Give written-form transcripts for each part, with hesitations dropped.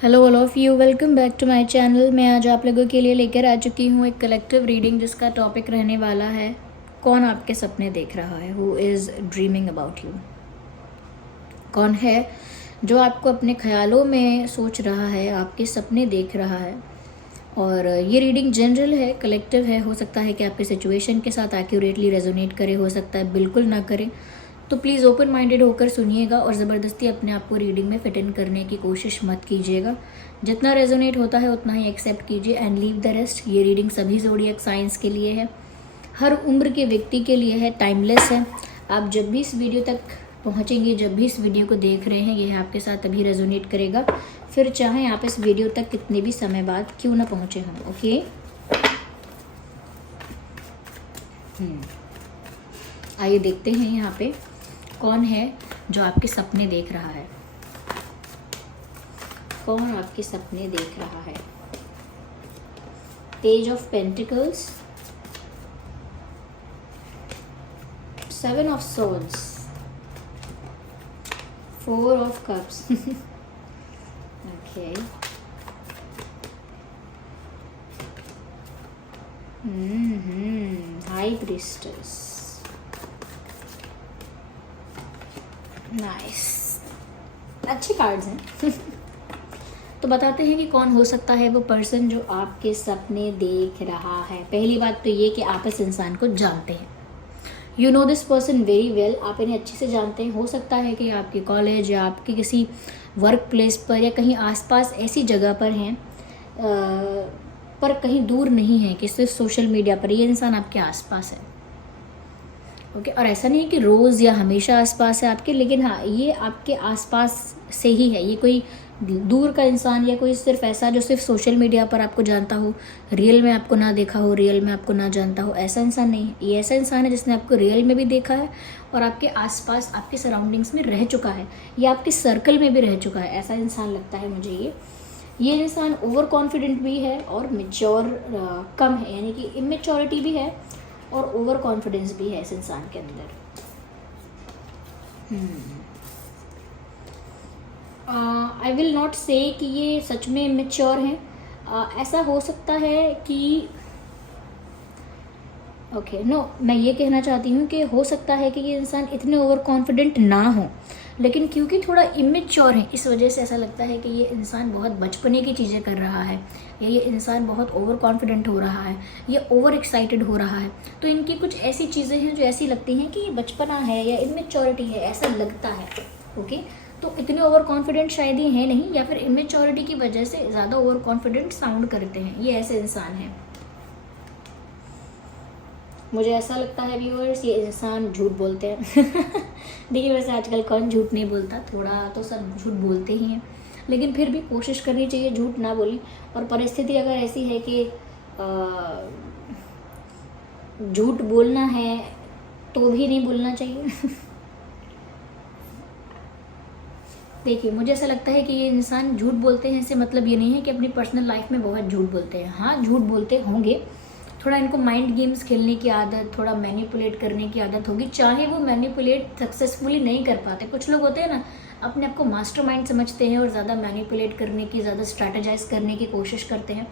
Hello all of you, welcome back to my channel. मैं आज आप लोगों के लिए लेकर आ चुकी हूँ एक कलेक्टिव रीडिंग जिसका टॉपिक रहने वाला है कौन आपके सपने देख रहा है। Who is dreaming about you. कौन है जो आपको अपने ख्यालों में सोच रहा है, आपके सपने देख रहा है। और ये रीडिंग जनरल है, कलेक्टिव है। हो सकता है कि आपके सिचुएशन के साथ एक्यूरेटली रेजोनेट करे, हो सकता है बिल्कुल ना करे। तो प्लीज़ ओपन माइंडेड होकर सुनिएगा और ज़बरदस्ती अपने आप को रीडिंग में फिट इन करने की कोशिश मत कीजिएगा। जितना रेजोनेट होता है उतना ही एक्सेप्ट कीजिए एंड लीव द रेस्ट। ये रीडिंग सभी ज़ोडिएक साइंस के लिए है, हर उम्र के व्यक्ति के लिए है, टाइमलेस है। आप जब भी इस वीडियो तक पहुँचेंगे, जब भी इस वीडियो को देख रहे हैं, यह आपके साथ तभी रेजोनेट करेगा, फिर चाहे आप इस वीडियो तक कितने भी समय बाद क्यों ना पहुँचे हम। ओके, आइए देखते हैं यहाँ पे कौन है जो आपके सपने देख रहा है। कौन आपके सपने देख रहा है। Page of pentacles, 7 of swords, 4 of cups. Okay, high priestess, nice, अच्छे कार्ड्स हैं। तो बताते हैं कि कौन हो सकता है वो पर्सन जो आपके सपने देख रहा है। पहली बात तो ये कि आप इस इंसान को जानते हैं। You know this person very well, आप इन्हें अच्छे से जानते हैं। हो सकता है कि आपके कॉलेज या आपके किसी वर्क प्लेस पर या कहीं आसपास ऐसी जगह पर हैं, पर कहीं दूर नहीं है कि सिर्फ सोशल मीडिया पर ये इंसान आपके आसपास है। ओके, और ऐसा नहीं है कि रोज़ या हमेशा आसपास है आपके, लेकिन हाँ, ये आपके आसपास से ही है। ये कोई दूर का इंसान या कोई सिर्फ ऐसा जो सिर्फ सोशल मीडिया पर आपको जानता हो, रियल में आपको ना देखा हो, रियल में आपको ना जानता हो, ऐसा इंसान नहीं है। ये ऐसा इंसान है जिसने आपको रियल में भी देखा है और आपके आसपास, आपके सराउंडिंग्स में रह चुका है, या आपके सर्कल में भी रह चुका है। ऐसा इंसान लगता है मुझे। ये इंसान ओवर कॉन्फिडेंट भी है और मेच्योर कम है, यानी कि इमेच्योरिटी भी है और ओवर कॉन्फिडेंस भी है इस इंसान के अंदर। आई विल नॉट से कि ये सच में इमेच्योर हैं। ऐसा हो सकता है कि मैं ये कहना चाहती हूँ कि हो सकता है कि ये इंसान इतने ओवर कॉन्फिडेंट ना हो, लेकिन क्योंकि थोड़ा इमेच्योर है इस वजह से ऐसा लगता है कि ये इंसान बहुत बचपने की चीज़ें कर रहा है, या ये इंसान बहुत ओवर कॉन्फिडेंट हो रहा है, या ओवर एक्साइटेड हो रहा है। तो इनकी कुछ ऐसी चीज़ें हैं जो ऐसी लगती हैं कि ये बचपना है या इमेच्योरिटी है, ऐसा लगता है। ओके, तो इतने ओवर कॉन्फिडेंट शायद ये है नहीं, या फिर इमेच्योरिटी की वजह से ज़्यादा ओवर कॉन्फिडेंट साउंड करते हैं। ये ऐसे इंसान हैं, मुझे ऐसा लगता है व्यूअर्स। ये इंसान झूठ बोलते हैं। देखिए, वैसे आजकल कौन झूठ नहीं बोलता, थोड़ा तो सब झूठ बोलते ही हैं, लेकिन फिर भी कोशिश करनी चाहिए झूठ ना बोलें। और परिस्थिति अगर ऐसी है कि झूठ बोलना है तो भी नहीं बोलना चाहिए। देखिए, मुझे ऐसा लगता है कि ये इंसान झूठ बोलते हैं, इससे मतलब ये नहीं है कि अपनी पर्सनल लाइफ में बहुत झूठ बोलते हैं। हाँ, झूठ बोलते होंगे, थोड़ा इनको माइंड गेम्स खेलने की आदत, थोड़ा मैनिपुलेट करने की आदत होगी, चाहे वो मैनिपुलेट सक्सेसफुली नहीं कर पाते। कुछ लोग होते हैं ना, अपने आप को मास्टरमाइंड समझते हैं और ज़्यादा मैनिपुलेट करने की, ज़्यादा स्ट्रैटेजाइज करने की कोशिश करते हैं,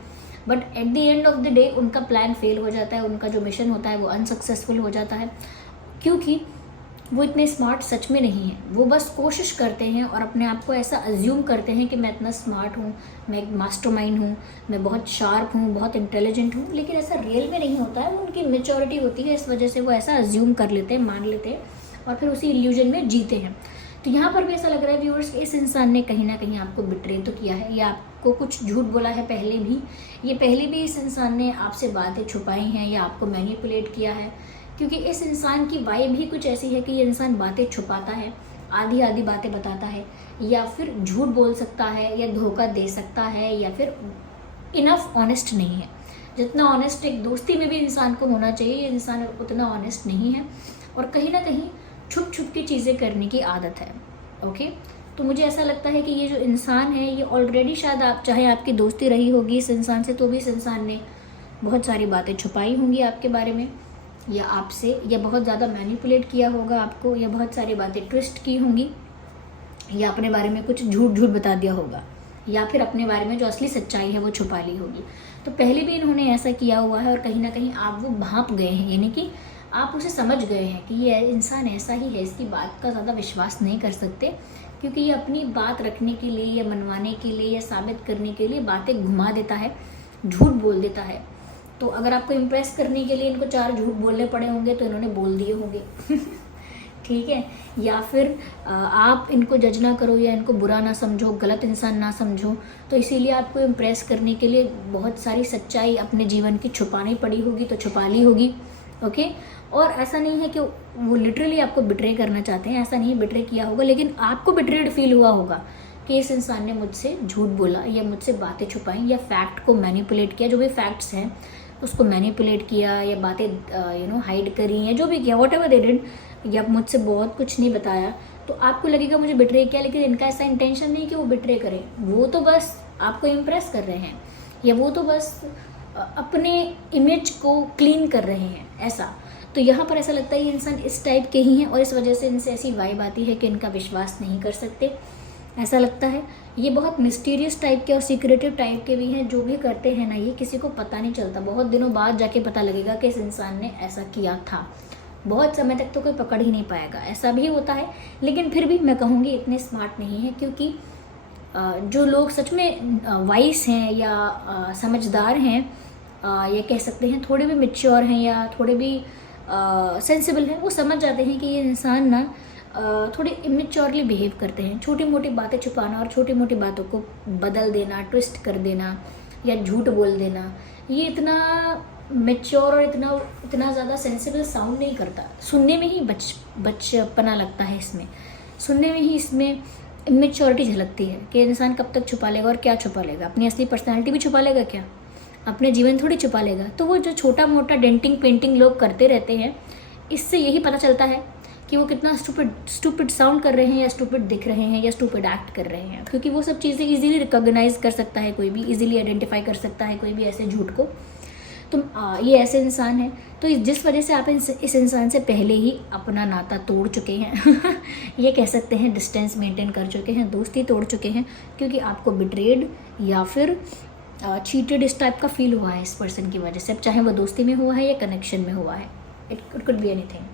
but at the end of the day उनका प्लान फेल हो जाता है, उनका जो मिशन होता है वो अनसक्सेसफुल हो जाता है, क्योंकि वो इतने स्मार्ट सच में नहीं है। वो बस कोशिश करते हैं और अपने आप को ऐसा अज्यूम करते हैं कि मैं इतना स्मार्ट हूँ, मैं एक मास्टरमाइंड हूँ, मैं बहुत शार्प हूँ, बहुत इंटेलिजेंट हूँ, लेकिन ऐसा रियल में नहीं होता है। वो उनकी मेच्योरिटी होती है, इस वजह से वो ऐसा अज्यूम कर लेते हैं, मान लेते हैं और फिर उसी इल्यूजन में जीते हैं। तो यहाँ पर भी ऐसा लग रहा है व्यूअर्स, इस इंसान ने कहीं ना कहीं आपको बिट्रे तो किया है, या आपको कुछ झूठ बोला है पहले भी। ये पहले भी इस इंसान ने आपसे बातें छुपाई हैं या आपको मैनिपुलेट किया है, क्योंकि इस इंसान की वाइब ही कुछ ऐसी है कि ये इंसान बातें छुपाता है, आधी आधी बातें बताता है, या फिर झूठ बोल सकता है, या धोखा दे सकता है, या फिर इनफ ऑनेस्ट नहीं है। जितना ऑनेस्ट एक दोस्ती में भी इंसान को होना चाहिए, ये इंसान उतना ऑनेस्ट नहीं है और कहीं ना कहीं छुप छुप की चीज़ें करने की आदत है। ओके, तो मुझे ऐसा लगता है कि ये जो इंसान है, ये ऑलरेडी शायद आप, चाहे आपकी दोस्ती रही होगी इस इंसान से, तो भी इस इंसान ने बहुत सारी बातें छुपाई होंगी आपके बारे में, या आपसे, या बहुत ज़्यादा मैनिपुलेट किया होगा आपको, या बहुत सारी बातें ट्विस्ट की होंगी, या अपने बारे में कुछ झूठ झूठ बता दिया होगा, या फिर अपने बारे में जो असली सच्चाई है वो छुपा ली होगी। तो पहले भी इन्होंने ऐसा किया हुआ है और कहीं ना कहीं आप वो भांप गए हैं, यानी कि आप उसे समझ गए हैं कि ये इंसान ऐसा ही है, इसकी बात का ज़्यादा विश्वास नहीं कर सकते, क्योंकि ये अपनी बात रखने के लिए या मनवाने के लिए या साबित करने के लिए बातें घुमा देता है, झूठ बोल देता है। तो अगर आपको इम्प्रेस करने के लिए इनको 4 झूठ बोलने पड़े होंगे तो इन्होंने बोल दिए होंगे। ठीक है, या फिर आप इनको जज ना करो या इनको बुरा ना समझो, गलत इंसान ना समझो, तो इसीलिए आपको इम्प्रेस करने के लिए बहुत सारी सच्चाई अपने जीवन की छुपानी पड़ी होगी, तो छुपा ली होगी। ओके, और ऐसा नहीं है कि वो लिटरली आपको बिट्रे करना चाहते हैं, ऐसा नहीं बिट्रे किया होगा, लेकिन आपको बिट्रेड फील हुआ होगा कि इस इंसान ने मुझसे झूठ बोला या मुझसे बातें छुपाई या फैक्ट को मैनिपुलेट किया, जो भी फैक्ट्स हैं उसको मैनिपुलेट किया या बातें हाइड करी या जो भी किया, वॉट एवर दे डिड, या मुझसे बहुत कुछ नहीं बताया, तो आपको लगेगा मुझे बिट्रे किया। लेकिन इनका ऐसा इंटेंशन नहीं कि वो बिट्रे करें, वो तो बस आपको इम्प्रेस कर रहे हैं या वो तो बस अपने इमेज को क्लीन कर रहे हैं, ऐसा। तो यहाँ पर ऐसा लगता है ये इंसान इस टाइप के ही हैं और इस वजह से इनसे ऐसी वाइब आती है कि इनका विश्वास नहीं कर सकते, ऐसा लगता है। ये बहुत मिस्टीरियस टाइप के और सीक्रेटिव टाइप के भी हैं, जो भी करते हैं ना ये किसी को पता नहीं चलता, बहुत दिनों बाद जाके पता लगेगा कि इस इंसान ने ऐसा किया था, बहुत समय तक तो कोई पकड़ ही नहीं पाएगा, ऐसा भी होता है। लेकिन फिर भी मैं कहूँगी इतने स्मार्ट नहीं है, क्योंकि जो लोग सच में वाइस हैं या समझदार हैं, ये कह सकते हैं थोड़े भी मैच्योर हैं या थोड़े भी सेंसिबल हैं, वो समझ जाते हैं कि ये इंसान ना थोड़े इमेच्योरली बिहेव करते हैं। छोटी मोटी बातें छुपाना और छोटी मोटी बातों को बदल देना, ट्विस्ट कर देना या झूठ बोल देना, ये इतना मैच्योर और इतना ज़्यादा सेंसिबल साउंड नहीं करता। सुनने में ही बचपना लगता है इसमें, सुनने में ही इसमें इमेच्योरिटी झलकती है कि इंसान कब तक छुपा लेगा और क्या छुपा लेगा, अपनी असली पर्सनैलिटी भी छुपा लेगा क्या, अपने जीवन थोड़ी छुपा लेगा। तो वो जो छोटा मोटा डेंटिंग पेंटिंग लोग करते रहते हैं, इससे यही पता चलता है कि वो कितना स्टूपिड साउंड कर रहे हैं या स्टूपिड दिख रहे हैं या स्टूपिड एक्ट कर रहे हैं, क्योंकि वो सब चीज़ें इजीली रिकॉग्नाइज कर सकता है कोई भी, इजीली आइडेंटिफाई कर सकता है कोई भी ऐसे झूठ को। तो ये ऐसे इंसान है, तो जिस वजह से आप इस इंसान से पहले ही अपना नाता तोड़ चुके हैं ये कह सकते हैं डिस्टेंस मेंटेन कर चुके हैं, दोस्ती तोड़ चुके हैं, क्योंकि आपको बिट्रेड या फिर चीटेड इस टाइप का फील हुआ है इस पर्सन की वजह से, अब चाहे वो दोस्ती में हुआ है या कनेक्शन में हुआ है, इट कुड बी एनीथिंग।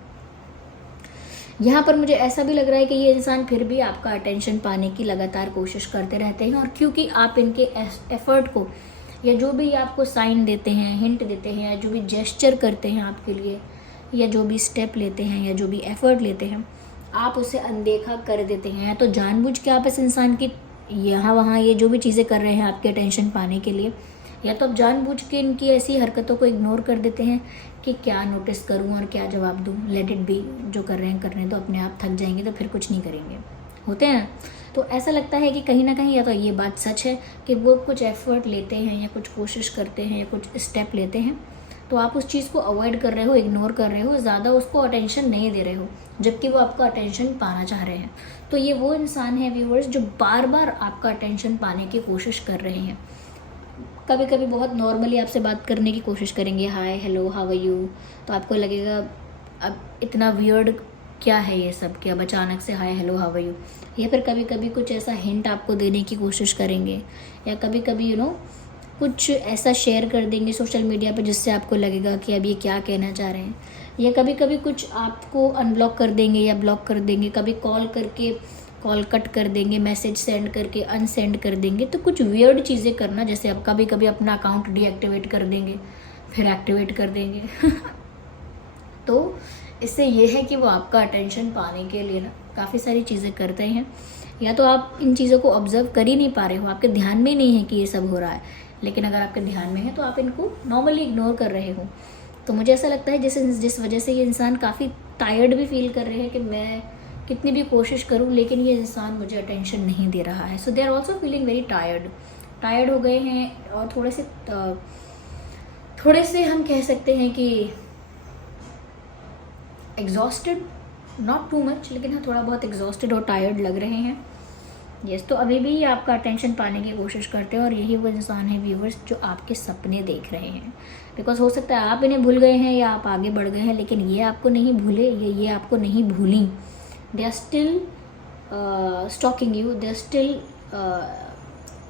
यहाँ पर मुझे ऐसा भी लग रहा है कि ये इंसान फिर भी आपका अटेंशन पाने की लगातार कोशिश करते रहते हैं, और क्योंकि आप इनके एफर्ट को या जो भी आपको साइन देते हैं, हिंट देते हैं, या जो भी जेस्चर करते हैं आपके लिए, या जो भी स्टेप लेते हैं या जो भी एफर्ट लेते हैं, आप उसे अनदेखा कर देते हैं। या तो जानबूझ के आप इस इंसान की यहाँ वहाँ ये जो भी चीज़ें कर रहे हैं आपके अटेंशन पाने के लिए, या तो आप जानबूझ के इनकी ऐसी हरकतों को इग्नोर कर देते हैं कि क्या नोटिस करूँ और क्या जवाब दूँ, लेट इट बी, जो कर रहे हैं करने दो, अपने आप थक जाएंगे तो फिर कुछ नहीं करेंगे, होते हैं। तो ऐसा लगता है कि कहीं ना कहीं या तो ये बात सच है कि वो कुछ एफर्ट लेते हैं या कुछ कोशिश करते हैं या कुछ स्टेप लेते हैं, तो आप उस चीज़ को अवॉइड कर रहे हो, इग्नोर कर रहे हो, ज़्यादा उसको अटेंशन नहीं दे रहे हो, जबकि वो आपका अटेंशन पाना चाह रहे हैं। तो ये वो इंसान है व्यूअर्स जो बार बार आपका अटेंशन पाने की कोशिश कर रहे हैं। कभी कभी बहुत नॉर्मली आपसे बात करने की कोशिश करेंगे, hi hello how are you, तो आपको लगेगा अब इतना वियर्ड क्या है ये सब, कि अब अचानक से hi hello how are you, या फिर कभी कभी कुछ ऐसा हिंट आपको देने की कोशिश करेंगे, या कभी कभी कुछ ऐसा शेयर कर देंगे सोशल मीडिया पर जिससे आपको लगेगा कि अब ये क्या कहना चाह रहे हैं, या कभी कभी कुछ आपको अनब्लॉक कर देंगे या ब्लॉक कर देंगे, कभी कॉल करके कॉल कट कर देंगे, मैसेज सेंड करके अनसेंड कर देंगे। तो कुछ वियर्ड चीज़ें करना, जैसे आप कभी कभी अपना अकाउंट डीएक्टिवेट कर देंगे फिर एक्टिवेट कर देंगे तो इससे ये है कि वो आपका अटेंशन पाने के लिए ना काफ़ी सारी चीज़ें करते हैं, या तो आप इन चीज़ों को ऑब्जर्व कर ही नहीं पा रहे हो, आपके ध्यान में नहीं है कि ये सब हो रहा है, लेकिन अगर आपके ध्यान में है तो आप इनको नॉर्मली इग्नोर कर रहे हो। तो मुझे ऐसा लगता है जिस वजह से ये इंसान काफ़ी टायर्ड भी फील कर रहे हैं कि मैं कितनी भी कोशिश करूं लेकिन ये इंसान मुझे अटेंशन नहीं दे रहा है। So they are also feeling very tired हो गए हैं, और थोड़े से हम कह सकते हैं कि एग्जॉस्टेड, नॉट टू मच, लेकिन हाँ थोड़ा बहुत एग्जॉस्टेड और टायर्ड लग रहे हैं। यस, तो अभी भी आपका अटेंशन पाने की कोशिश करते हैं, और यही वो इंसान है व्यूवर्स जो आपके सपने देख रहे हैं। बिकॉज हो सकता है आप इन्हें भूल गए हैं या आप आगे बढ़ गए हैं, लेकिन ये आपको नहीं भूले, ये आपको नहीं भूली। They are still stalking you, they are still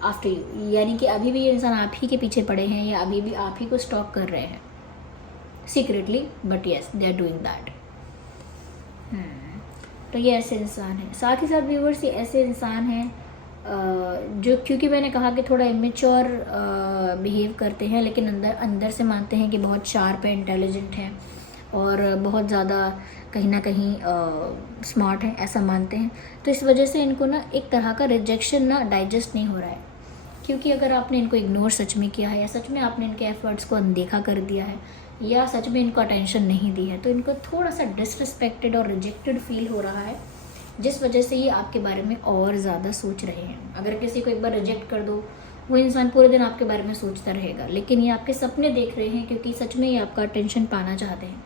after you, यानी कि अभी भी ये इंसान आप ही के पीछे पड़े हैं या अभी भी आप ही को स्टॉक कर रहे हैं secretly, but yes they are doing that. तो ये ऐसे इंसान हैं। साथ ही साथ व्यूवर्स ये ऐसे इंसान हैं जो, क्योंकि मैंने कहा कि थोड़ा इमेच्योर बिहेव करते हैं, लेकिन अंदर अंदर से मानते हैं कि बहुत शार्प है, इंटेलिजेंट हैं और बहुत ज़्यादा कहीं ना कहीं स्मार्ट हैं, ऐसा मानते हैं। तो इस वजह से इनको ना एक तरह का रिजेक्शन ना डाइजेस्ट नहीं हो रहा है, क्योंकि अगर आपने इनको इग्नोर सच में किया है या सच में आपने इनके एफर्ट्स को अनदेखा कर दिया है या सच में इनको अटेंशन नहीं दी है, तो इनको थोड़ा सा डिसरिस्पेक्टेड और रिजेक्टेड फील हो रहा है, जिस वजह से ये आपके बारे में और ज़्यादा सोच रहे हैं। अगर किसी को एक बार रिजेक्ट कर दो, वो इंसान पूरे दिन आपके बारे में सोचता रहेगा, लेकिन ये आपके सपने देख रहे हैं क्योंकि सच में ये आपका अटेंशन पाना चाहते हैं।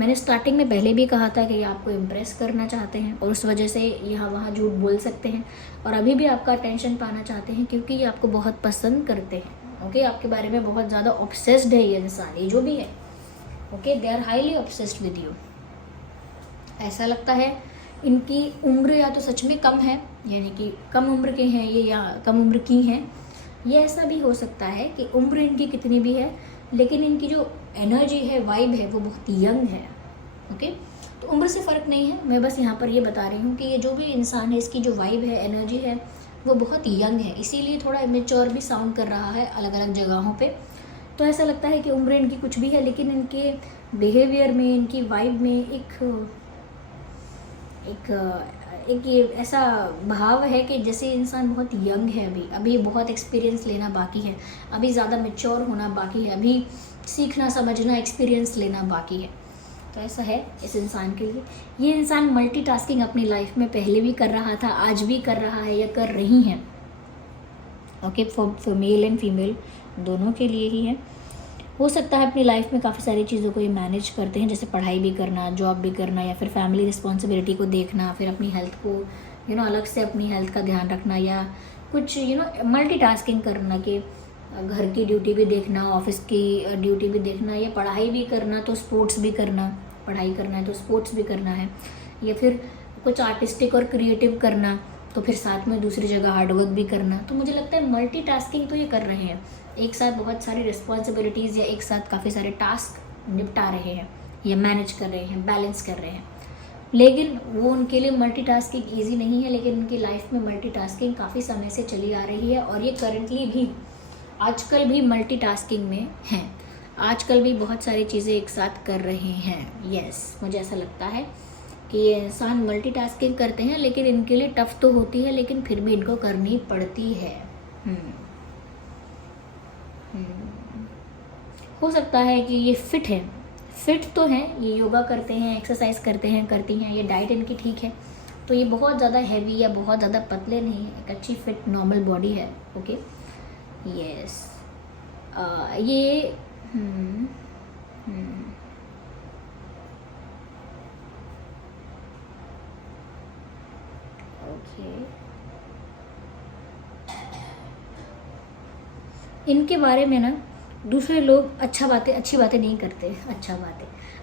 मैंने स्टार्टिंग में पहले भी कहा था कि ये आपको इम्प्रेस करना चाहते हैं और उस वजह से यहाँ वहाँ झूठ बोल सकते हैं, और अभी भी आपका अटेंशन पाना चाहते हैं क्योंकि ये आपको बहुत पसंद करते हैं। ओके, आपके बारे में बहुत ज़्यादा ऑब्सेस्ड है ये इंसान, ये जो भी है। Okay, they are highly obsessed with you. ऐसा लगता है इनकी उम्र या तो सच में कम है, यानी कि कम उम्र के हैं ये या कम उम्र की हैं। ये ऐसा भी हो सकता है कि उम्र इनकी कितनी भी है, लेकिन इनकी जो एनर्जी है, वाइब है, वो बहुत यंग है। ओके, तो उम्र से फ़र्क नहीं है, मैं बस यहाँ पर ये बता रही हूँ कि ये जो भी इंसान है, इसकी जो वाइब है, एनर्जी है, वो बहुत यंग है, इसीलिए थोड़ा इमेच्योर भी साउंड कर रहा है अलग अलग जगहों पे। तो ऐसा लगता है कि उम्र इनकी कुछ भी है, लेकिन इनके बिहेवियर में, इनकी वाइब में एक ये ऐसा भाव है कि जैसे इंसान बहुत यंग है, अभी बहुत एक्सपीरियंस लेना बाकी है, अभी ज़्यादा मैच्योर होना बाकी है, अभी सीखना, समझना, एक्सपीरियंस लेना बाकी है। तो ऐसा है इस इंसान के लिए। ये इंसान मल्टीटास्किंग अपनी लाइफ में पहले भी कर रहा था, आज भी कर रहा है या कर रही हैं। Okay, for male and female दोनों के लिए ही है। हो सकता है अपनी लाइफ में काफ़ी सारी चीज़ों को ये मैनेज करते हैं, जैसे पढ़ाई भी करना, जॉब भी करना, या फिर फैमिली रिस्पॉन्सिबिलिटी को देखना, फिर अपनी हेल्थ को अलग से अपनी हेल्थ का ध्यान रखना, या कुछ मल्टीटास्किंग करना कि घर की ड्यूटी भी देखना, ऑफिस की ड्यूटी भी देखना, या पढ़ाई भी करना तो स्पोर्ट्स भी करना, पढ़ाई करना है तो स्पोर्ट्स भी करना है, या फिर कुछ आर्टिस्टिक और क्रिएटिव करना, तो फिर साथ में दूसरी जगह हार्डवर्क भी करना। तो मुझे लगता है मल्टीटास्किंग तो ये कर रहे हैं, एक साथ बहुत सारी रिस्पॉन्सिबिलिटीज़ या एक साथ काफ़ी सारे टास्क निपटा रहे हैं या मैनेज कर रहे हैं, बैलेंस कर रहे हैं। लेकिन वो उनके लिए मल्टीटास्किंग ईजी नहीं है, लेकिन उनकी लाइफ में मल्टीटास्किंग काफ़ी समय से चली आ रही है, और ये करंटली भी आजकल भी मल्टीटास्किंग में हैं, आजकल भी बहुत सारी चीज़ें एक साथ कर रहे हैं। यस, मुझे ऐसा लगता है कि ये इंसान मल्टीटास्किंग करते हैं, लेकिन इनके लिए टफ तो होती है, लेकिन फिर भी इनको करनी पड़ती है। हो सकता है कि ये फिट तो हैं, ये योगा करते हैं, एक्सरसाइज करते हैं, करती हैं, ये डाइट इनकी ठीक है, तो ये बहुत ज़्यादा हैवी या बहुत ज़्यादा पतले नहीं है, एक अच्छी फिट नॉर्मल बॉडी है। ओके, यस, ये ओके, इनके बारे में ना दूसरे लोग अच्छी बातें नहीं करते।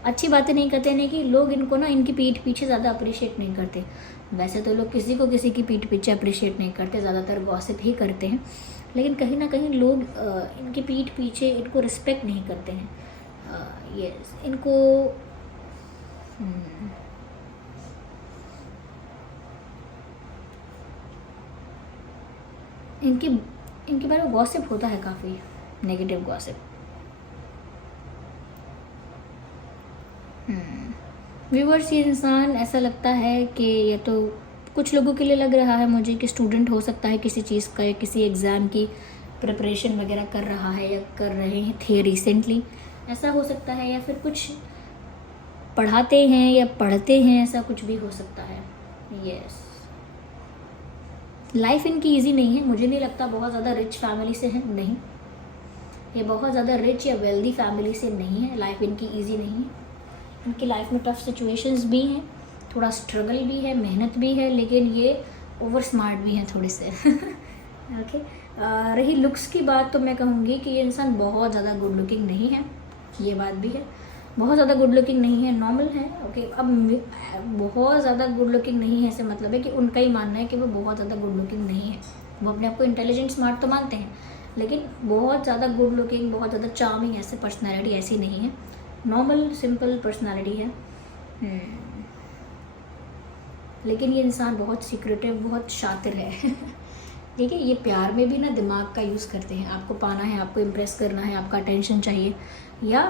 अच्छी बातें नहीं करते नहीं कि लोग इनको ना इनकी पीठ पीछे ज़्यादा अप्रिशिएट नहीं करते। वैसे तो लोग किसी की पीठ पीछे अप्रिशिएट नहीं करते, ज़्यादातर गॉसिप ही करते हैं, लेकिन कहीं ना कहीं लोग इनकी पीठ पीछे इनको रिस्पेक्ट नहीं करते हैं। यस, इनको इनके बारे में गॉसिप होता है, काफ़ी नेगेटिव गॉसिप। व्यूअर्स, ये इंसान ऐसा लगता है कि या तो कुछ लोगों के लिए लग रहा है मुझे कि स्टूडेंट हो सकता है, किसी चीज़ का या किसी एग्ज़ाम की प्रिपरेशन वगैरह कर रहा है या कर रहे थे रिसेंटली, ऐसा हो सकता है, या फिर कुछ पढ़ाते हैं या पढ़ते हैं, ऐसा कुछ भी हो सकता है। यस, लाइफ इनकी इजी नहीं है, मुझे नहीं लगता बहुत ज़्यादा रिच फैमिली से है, नहीं, ये बहुत ज़्यादा रिच या वेल्दी फैमिली से नहीं है, लाइफ इनकी इजी नहीं है। इनकी लाइफ में टफ सिचुएशंस भी हैं, थोड़ा स्ट्रगल भी है, मेहनत भी है, लेकिन ये ओवर स्मार्ट भी हैं थोड़े से। ओके, रही लुक्स की बात, तो मैं कहूँगी कि ये इंसान बहुत ज़्यादा गुड लुकिंग नहीं है, ये बात भी है, बहुत ज़्यादा गुड लुकिंग नहीं है, नॉर्मल है। ओके, अब बहुत ज़्यादा गुड लुकिंग नहीं है, ऐसे मतलब है कि उनका ही मानना है कि वो बहुत ज़्यादा गुड लुकिंग नहीं है। वो अपने आप को इंटेलिजेंट स्मार्ट तो मानते हैं, लेकिन बहुत ज़्यादा गुड लुकिंग, बहुत ज़्यादा चार्मिंग ऐसे पर्सनैलिटी ऐसी नहीं है, नॉर्मल सिंपल पर्सनैलिटी है। लेकिन ये इंसान बहुत सीक्रेटिव, बहुत शातिर है। ठीक है, ये प्यार में भी ना दिमाग का यूज़ करते हैं। आपको पाना है, आपको इम्प्रेस करना है, आपका अटेंशन चाहिए, या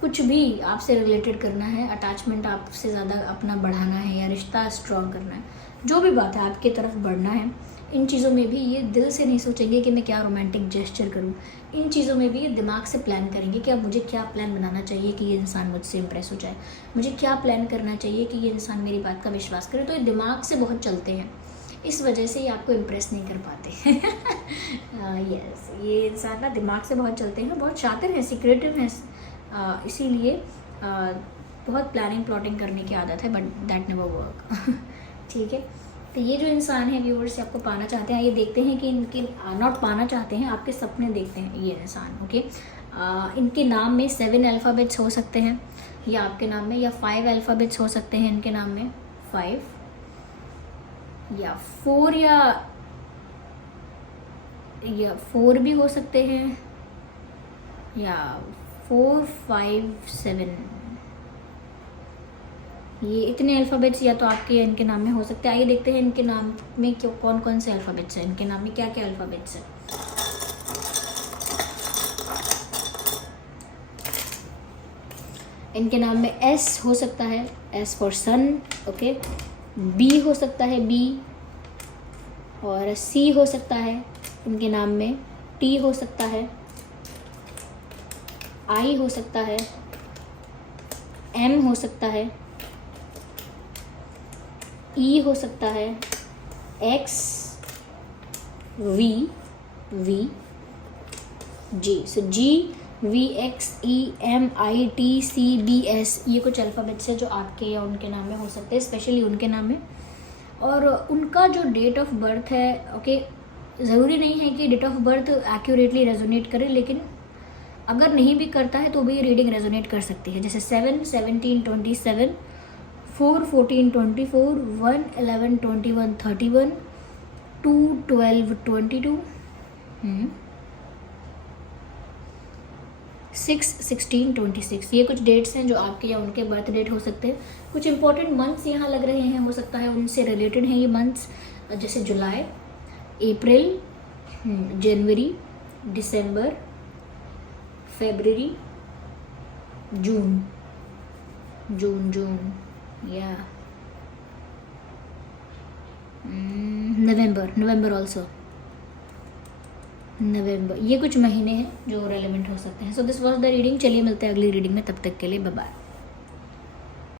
कुछ भी आपसे रिलेटेड करना है, अटैचमेंट आपसे ज़्यादा अपना बढ़ाना है, या रिश्ता स्ट्रॉन्ग करना है, जो भी बात है आपकी तरफ बढ़ना है, इन चीज़ों में भी ये दिल से नहीं सोचेंगे कि मैं क्या रोमांटिक जेस्चर करूँ। इन चीज़ों में भी ये दिमाग से प्लान करेंगे कि अब मुझे क्या प्लान बनाना चाहिए कि ये इंसान मुझसे इम्प्रेस हो जाए, मुझे क्या प्लान करना चाहिए कि ये इंसान मेरी बात का विश्वास करे। तो ये दिमाग से बहुत चलते हैं, इस वजह से ये आपको इम्प्रेस नहीं कर पाते। यस, ये इंसान ना दिमाग से बहुत चलते हैं, बहुत शातिर हैं, सीक्रेटिव हैं, इसीलिए बहुत प्लानिंग प्लॉटिंग करने की आदत है, बट दैट नेवर वर्क। ठीक है, तो ये जो इंसान है व्यूअर्स, आपको पाना चाहते हैं, ये देखते हैं कि इनके नॉट पाना चाहते हैं, आपके सपने देखते हैं ये इंसान। ओके, इनके नाम में 7 अल्फ़ाबेट्स हो सकते हैं, या आपके नाम में, या 5 अल्फ़ाबेट्स हो सकते हैं इनके नाम में, 5 या 4, या 4 भी हो सकते हैं, या 4, 5, 7, ये इतने अल्फ़ाबेट्स या तो आपके या इनके नाम में हो सकते हैं। आइए देखते हैं इनके नाम में क्यों कौन कौन से अल्फ़ाबेट्स हैं, इनके नाम में क्या क्या अल्फ़ाबेट्स हैं। इनके नाम में एस हो सकता है, S for son. Okay, B हो सकता है, बी, और सी हो सकता है इनके नाम में, टी हो सकता है, आई हो सकता है, एम हो सकता है, ई हो सकता है, X, V, G. So G, V, X, E, M, I, T, C, B, S, ये कुछ अल्फ़ाबेट्स है जो आपके या उनके नाम में हो सकते हैं, स्पेशली उनके नाम में। और उनका जो डेट ऑफ बर्थ है, ओके, ज़रूरी नहीं है कि date of birth accurately resonate करे, लेकिन अगर नहीं भी करता है तो भी रीडिंग रेजोनेट कर सकती है। जैसे 7, 17, 27, 4, 14, 24, 1, 11, 21, 31, 2, 12, 22, 6, 16, 26, ये कुछ डेट्स हैं जो आपके या उनके बर्थ डेट हो सकते हैं। कुछ इंपॉर्टेंट मंथ्स यहाँ लग रहे हैं, हो सकता है उनसे रिलेटेड हैं ये मंथ्स, जैसे जुलाई, अप्रैल, जनवरी, दिसंबर, फरवरी, जून, या नवंबर ऑल्सो, नवंबर, ये कुछ महीने हैं जो रेलेवेंट हो सकते हैं। So this was the reading. चलिए मिलते हैं अगली रीडिंग में, तब तक के लिए बाय बाय।